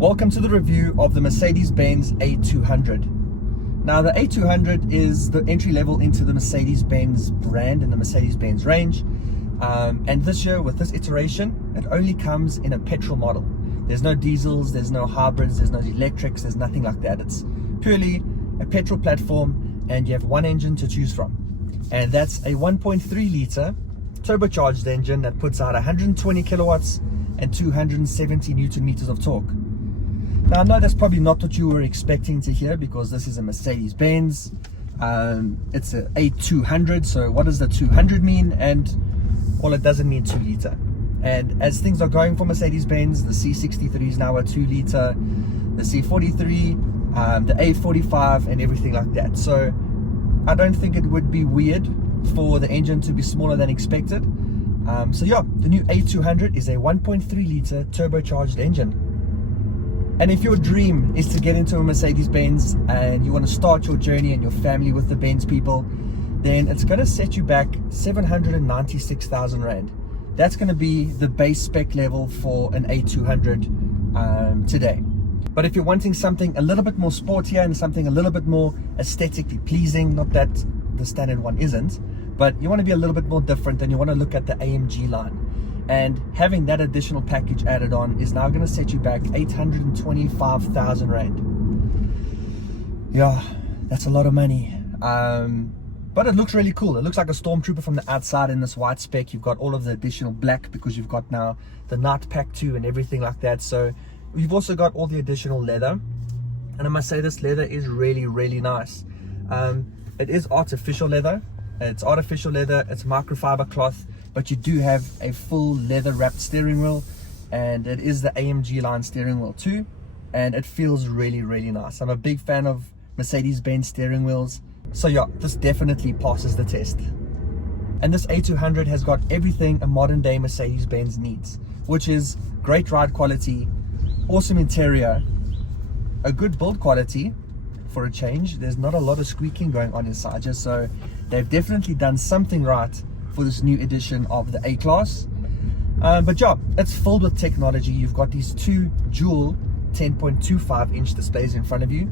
Welcome to the review of the Mercedes-Benz A200. Now the A200 is the entry level into the Mercedes-Benz brand and the Mercedes-Benz range. And this year with this iteration, it only comes in a petrol model. There's no diesels, there's no hybrids, there's no electrics, there's nothing like that. It's purely a petrol platform and you have one engine to choose from. And that's a 1.3 litre turbocharged engine that puts out 120 kilowatts and 270 Newton meters of torque. Now I know that's probably not what you were expecting to hear because this is a Mercedes-Benz. It's an A200, so what does the 200 mean? And well, it doesn't mean 2 litre. And as things are going for Mercedes-Benz, the C63 is now a 2 litre, the C43, the A45 and everything like that. So I don't think it would be weird for the engine to be smaller than expected. So yeah, the new A200 is a 1.3 litre turbocharged engine. And if your dream is to get into a Mercedes-Benz and you want to start your journey and your family with the Benz people, then it's going to set you back 796,000 Rand. That's going to be the base spec level for an A200 today. But if you're wanting something a little bit more sportier and something a little bit more aesthetically pleasing, not that the standard one isn't, but you want to be a little bit more different and you want to look at the AMG line. And having that additional package added on is now going to set you back 825,000 Rand. Yeah, that's a lot of money. But it looks really cool. It looks like a stormtrooper from the outside in this white spec. You've got all of the additional black because you've got now the night pack too and everything like that. So you've also got all the additional leather. And I must say this leather is really, really nice. It is artificial leather. It's artificial leather. It's microfiber cloth. But you do have a full leather wrapped steering wheel, and it is the AMG Line steering wheel too, and it feels really, really nice. I'm a big fan of Mercedes-Benz steering wheels, so yeah, this definitely passes the test. And this A200 has got everything a modern day Mercedes-Benz needs, which is great ride quality, awesome interior, a good build quality for a change. There's not a lot of squeaking going on inside here, so they've definitely done something right for this new edition of the A-Class. But yeah, it's filled with technology. You've got these two dual 10.25 inch displays in front of you.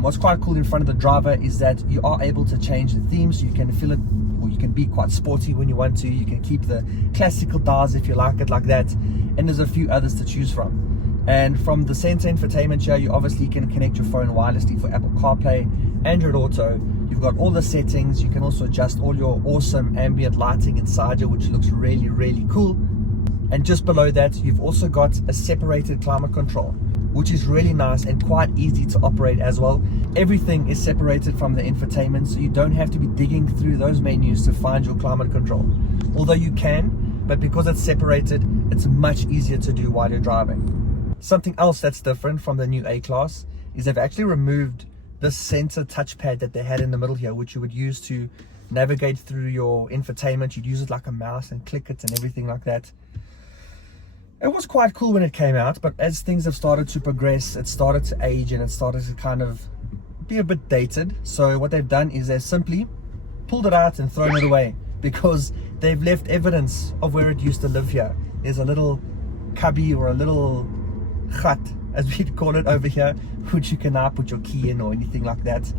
What's quite cool in front of the driver is that you are able to change the themes. You can feel it, or you can be quite sporty when you want to. You can keep the classical dials if you like it like that, and there's a few others to choose from. And from the center infotainment here, you obviously can connect your phone wirelessly for Apple CarPlay, Android Auto. You've got all the settings. You can also adjust all your awesome ambient lighting inside here, which looks really, really cool. And just below that, you've also got a separated climate control, which is really nice and quite easy to operate as well. Everything is separated from the infotainment, so you don't have to be digging through those menus to find your climate control. Although you can, but because it's separated, it's much easier to do while you're driving. Something else that's different from the new A-Class is they've actually removed this center touchpad that they had in the middle here, which you would use to navigate through your infotainment. You'd use it like a mouse and click it and everything like that. It was quite cool when it came out, but as things have started to progress, it started to age and it started to kind of be a bit dated. So what they've done is they've simply pulled it out and thrown it away because they've left evidence of where it used to live here. There's a little cubby or a little hut, as we'd call it over here, which you can now put your key in or anything like that.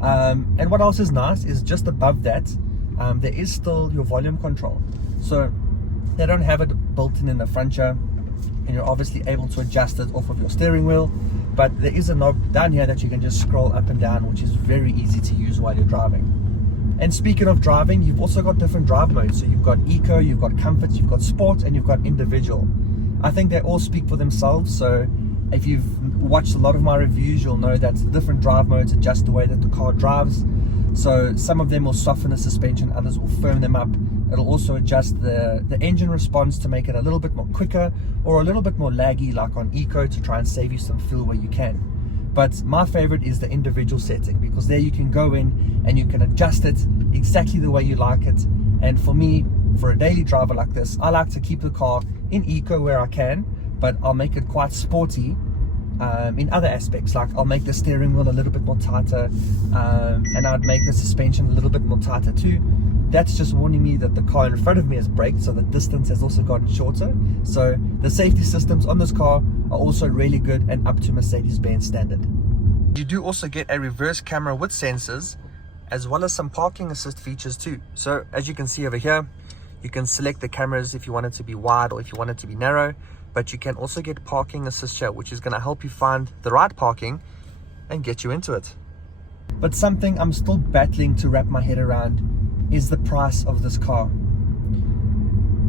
And what else is nice is just above that, there is still your volume control. So they don't have it built in the front here, and you're obviously able to adjust it off of your steering wheel. But there is a knob down here that you can just scroll up and down, which is very easy to use while you're driving. And speaking of driving, you've also got different drive modes. So you've got eco, you've got comfort, you've got sport, and you've got individual. I think they all speak for themselves. So if you've watched a lot of my reviews, you'll know that the different drive modes adjust the way that the car drives. So some of them will soften the suspension, others will firm them up. It'll also adjust the engine response to make it a little bit more quicker or a little bit more laggy, like on eco, to try and save you some fuel where you can. But my favorite is the individual setting, because there you can go in and you can adjust it exactly the way you like it. And for me, for a daily driver like this, I like to keep the car in eco where I can, but I'll make it quite sporty in other aspects. Like I'll make the steering wheel a little bit more tighter, and I'd make the suspension a little bit more tighter too. that's just warning me that the car in front of me has braked, so the distance has also gotten shorter. So the safety systems on this car are also really good and up to Mercedes-Benz standard. You do also get a reverse camera with sensors, as well as some parking assist features too. So as you can see over here, you can select the cameras if you want it to be wide or if you want it to be narrow, but you can also get parking assist here, which is going to help you find the right parking and get you into it. But something I'm still battling to wrap my head around is the price of this car.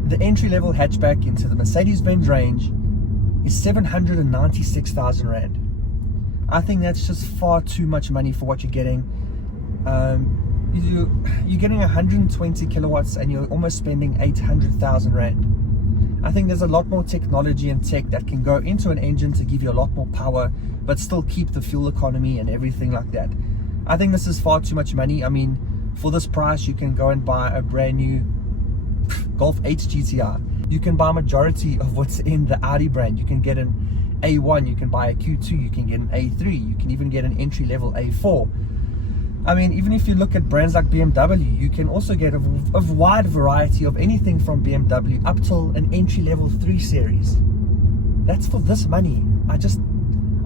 The entry-level hatchback into the Mercedes-Benz range is 796,000 Rand. I think that's just far too much money for what you're getting. You're getting 120 kilowatts and you're almost spending 800,000 Rand. I think there's a lot more technology and tech that can go into an engine to give you a lot more power, but still keep the fuel economy and everything like that. I think this is far too much money. I mean, for this price, you can go and buy a brand new Golf 8 GTR. You can buy a majority of what's in the Audi brand. You can get an A1, you can buy a Q2, you can get an A3, you can even get an entry-level A4. I mean, even if you look at brands like BMW, you can also get a wide variety of anything from BMW up till an entry-level 3 Series. That's for this money.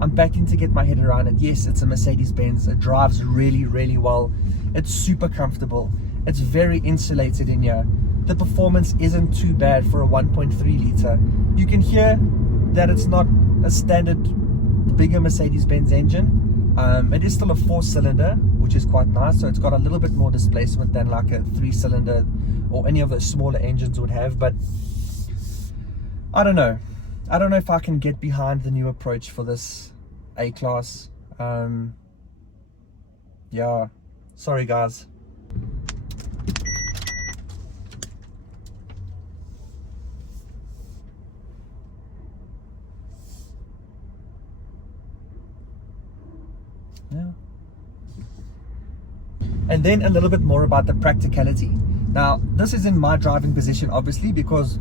I'm battling to get my head around it. Yes, it's a Mercedes-Benz. It drives really, really well. It's super comfortable. It's very insulated in here. The performance isn't too bad for a 1.3 liter. You can hear that it's not a standard bigger Mercedes-Benz engine. It is still a 4-cylinder, which is quite nice. So it's got a little bit more displacement than like a 3-cylinder or any of those smaller engines would have. But I don't know. I don't know if I can get behind the new approach for this A-Class. Yeah, sorry guys. Yeah. And then a little bit more about the practicality. Now, this is in my driving position, obviously, because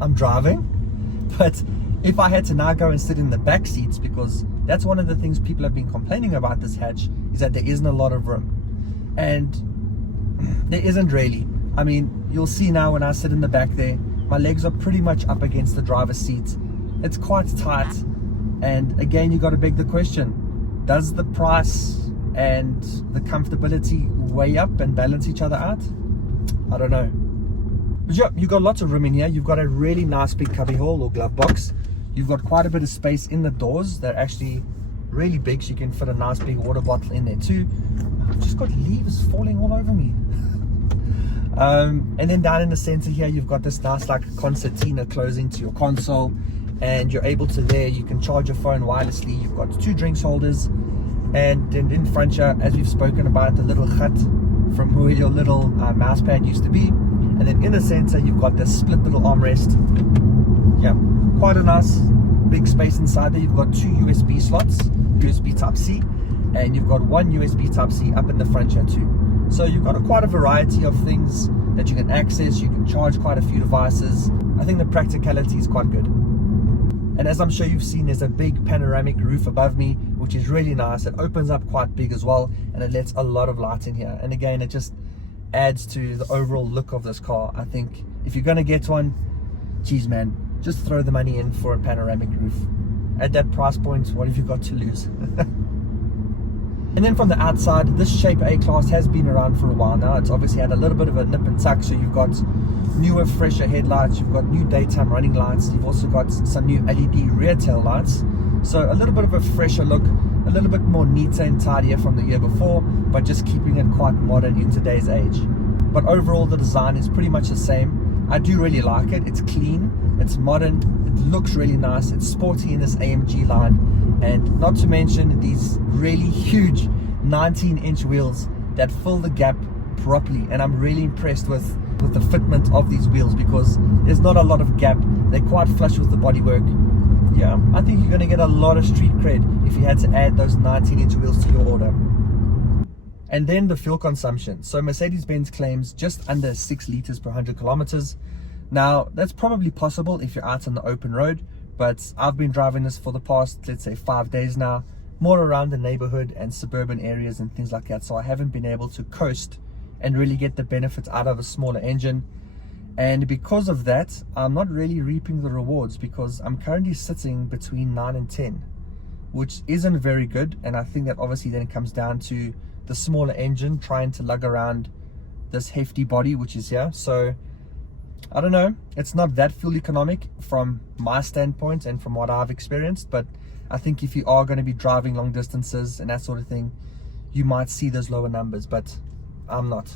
I'm driving. But if I had to now go and sit in the back seats, because that's one of the things people have been complaining about this hatch, is that there isn't a lot of room. And there isn't really. I mean, you'll see now when I sit in the back there, my legs are pretty much up against the driver's seat. It's quite tight. And again, you got to beg the question, does the price and the comfortability weigh up and balance each other out? I don't know. But yeah, you've got lots of room in here. You've got a really nice big cubbyhole or glove box. You've got quite a bit of space in the doors. They're actually really big, so you can fit a nice big water bottle in there too. I've just got leaves falling all over me. And then down in the center here, you've got this nice like concertina closing to your console, and you're able to you can charge your phone wirelessly. You've got 2 drinks holders, and then in front here, as we've spoken about, the little hut from where your little mouse pad used to be. And then in the center, you've got this split little armrest. Yeah, quite a nice big space inside there. You've got 2 USB slots, USB Type-C, and you've got 1 USB Type-C up in the front here too. So you've got quite a variety of things that you can access. You can charge quite a few devices. I think the practicality is quite good. And as I'm sure you've seen, there's a big panoramic roof above me, which is really nice. It opens up quite big as well, and it lets a lot of light in here. And again, it just adds to the overall look of this car. I think if you're going to get one, geez man, just throw the money in for a panoramic roof. At that price point, what have you got to lose? And then from the outside, this shape A-Class has been around for a while now. It's obviously had a little bit of a nip and tuck, so you've got newer, fresher headlights, you've got new daytime running lights, you've also got some new LED rear tail lights. So a little bit of a fresher look, a little bit more neater and tidier from the year before, but just keeping it quite modern in today's age. But overall, the design is pretty much the same. I do really like it. It's clean, it's modern, it looks really nice, it's sporty in this AMG line. And not to mention these really huge 19-inch wheels that fill the gap properly. And I'm really impressed with the fitment of these wheels, because there's not a lot of gap. They're quite flush with the bodywork. Yeah, I think you're going to get a lot of street cred if you had to add those 19-inch wheels to your order. And then the fuel consumption. So Mercedes-Benz claims just under 6 liters per 100 kilometers. Now, that's probably possible if you're out on the open road, but I've been driving this for the past, let's say, 5 days now, more around the neighborhood and suburban areas and things like that. So I haven't been able to coast and really get the benefits out of a smaller engine. And because of that, I'm not really reaping the rewards, because I'm currently sitting between 9 and 10, which isn't very good. And I think that obviously then comes down to the smaller engine trying to lug around this hefty body which is here. So I don't know, it's not that fuel economic from my standpoint and from what I've experienced, but I think if you are going to be driving long distances and that sort of thing, you might see those lower numbers, but I'm not.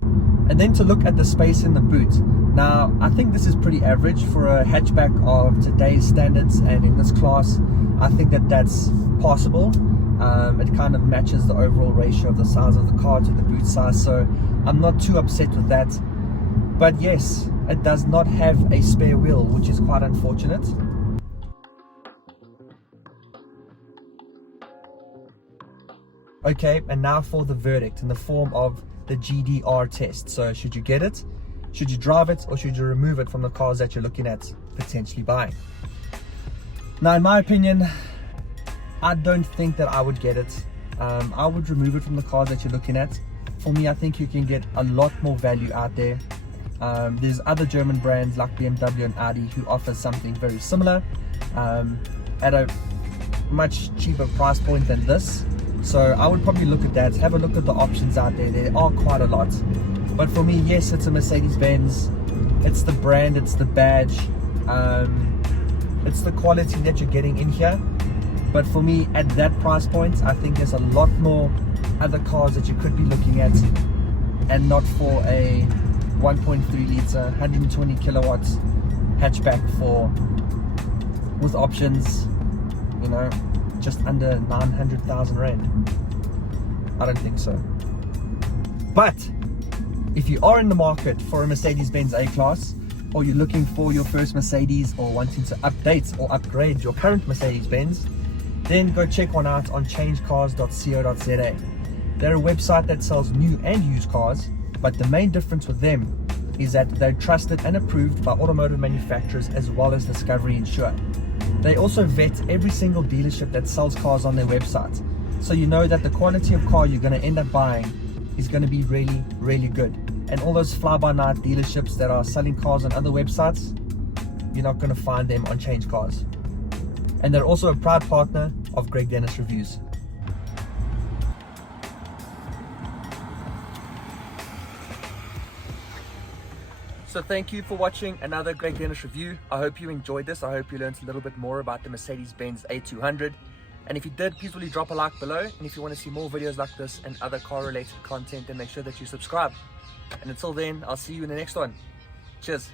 And then to look at the space in the boot. Now, I think this is pretty average for a hatchback of today's standards, and in this class, I think that that's possible. It kind of matches the overall ratio of the size of the car to the boot size, so I'm not too upset with that. But yes, it does not have a spare wheel, which is quite unfortunate. Okay, and now for the verdict in the form of the GDR test. So should you get it, should you drive it, or should you remove it from the cars that you're looking at potentially buying? Now, in my opinion, I don't think that I would get it. I would remove it from the cars that you're looking at. For me, I think you can get a lot more value out there. There's other German brands like BMW and Audi who offer something very similar at a much cheaper price point than this. So I would probably look at that, have a look at the options out there. There are quite a lot. But for me, yes, it's a Mercedes-Benz. It's the brand, it's the badge, it's the quality that you're getting in here. But for me, at that price point, I think there's a lot more other cars that you could be looking at, and not for a 1.3 litre 120 kilowatts hatchback with options, you know, just under 900,000 rand. I don't think so. But if you are in the market for a Mercedes-Benz A-Class, or you're looking for your first Mercedes, or wanting to update or upgrade your current Mercedes-Benz, then go check one out on changecars.co.za. They're a website that sells new and used cars, but the main difference with them is that they're trusted and approved by automotive manufacturers as well as Discovery Insure. They also vet every single dealership that sells cars on their website, so you know that the quality of car you're going to end up buying is going to be really, really good. And all those fly-by-night dealerships that are selling cars on other websites, you're not going to find them on Change Cars. And they're also a proud partner of Greg Dennis Reviews. So thank you for watching another Greg Dennis review. I hope you enjoyed this. I hope you learned a little bit more about the Mercedes-Benz A200. And if you did, please really drop a like below. And if you want to see more videos like this and other car-related content, then make sure that you subscribe. And until then, I'll see you in the next one. Cheers.